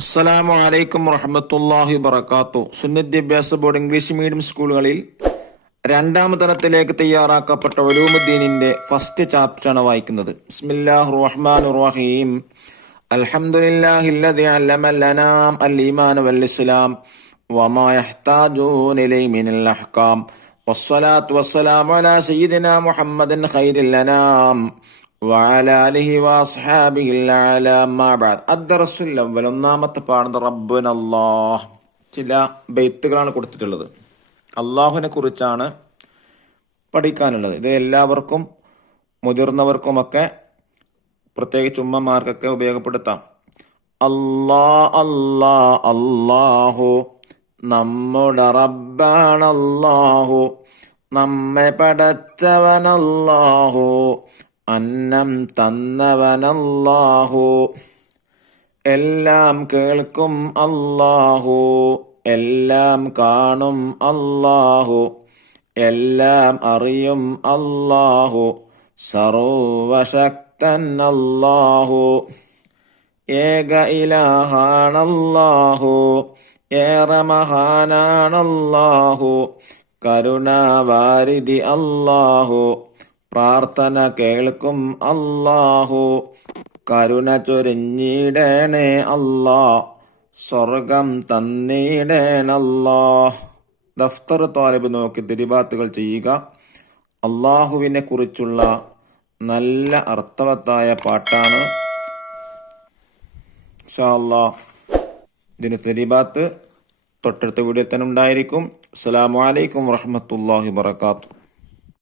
അസ്സലാമു അലൈക്കും വറഹ്മത്തുള്ളാഹി വബറകാതുഹു. സുന്നദ്വിദ്യാഭ്യാസ ബോർഡ് ഇംഗ്ലീഷ് മീഡിയം സ്കൂളുകളിൽ രണ്ടാം തരത്തിലേക്ക് തയ്യാറാക്കപ്പെട്ട ഉലൂമുദ്ദീനിന്റെ ഫസ്റ്റ് ചാപ്റ്ററാണ് വായിക്കുന്നത്. ബിസ്മില്ലാഹിർ റഹ്മാനിർ റഹീം. അൽഹംദുലില്ലാഹില്ലദി അല്ലമ ലനാ അൽ-ഈമാന വൽ-ഇസ്ലാം വമാ യഹ്താജൂന ഇലൈഹി മിനൽ അഹ്കാം വസ്സലാത്തു വസ്സലാമു അലാ സയ്യിദിനാ മുഹമ്മദിൻ ഖൈറിൽ അനാം വഅലാ ആലിഹി വഅസ്ഹാബിഹിൽ അഅ്ലാ. അമ്മാ ബഅദ്. അദ്ദർസുൽ അവ്വൽ, ഒന്നാമത്തെ പാഠം റബ്ബുനല്ലാഹ്. ചില ബൈത്തുകളാണ് കൊടുത്തിട്ടുള്ളത്. അള്ളാഹുവിനെ കുറിച്ചാണ് പഠിക്കാനുള്ളത്. ഇത് എല്ലാവർക്കും മുതിർന്നവർക്കുമൊക്കെ പ്രത്യേകിച്ച് ഉമ്മമാർക്കൊക്കെ ഉപയോഗപ്പെടുത്താം. അല്ലാ അല്ലാ അല്ലാഹു, നമ്മുടെ റബ്ബാണല്ലാഹു, നമ്മെ പടച്ചവനല്ലാഹു, അന്നം തന്നവനല്ലാഹു, എല്ലാം കേൾക്കും അല്ലാഹു, എല്ലാം കാണും അല്ലാഹു, എല്ലാം അറിയും അല്ലാഹു, സർവശക്തൻ അല്ലാഹു, ഏക ഇലാഹാണല്ലാഹു, ഏറെ മഹാനാണല്ലാഹു, കരുണാവാരിധി അല്ലാഹു, പ്രാർത്ഥന കേൾക്കും അല്ലാഹു, കരുണ ചൊരിഞ്ഞിടണേ അല്ലാ, സ്വർഗം തന്നിടേണല്ലാ. ദഫ്തർ താലിബ് നോക്കി തിരിബാത്തുകൾ ചെയ്യുക. അള്ളാഹുവിനെ കുറിച്ചുള്ള നല്ല അർത്ഥവത്തായ പാട്ടാണ്. ഇൻഷാ അല്ലാഹ് ഇതിന് തിരിബാത്ത് തൊട്ടടുത്ത വീഡിയോ തന്നെ ഉണ്ടായിരിക്കും. അസ്സലാമു അലൈക്കും വറഹ്മത്തുള്ളാഹി വബറകാതുഹു.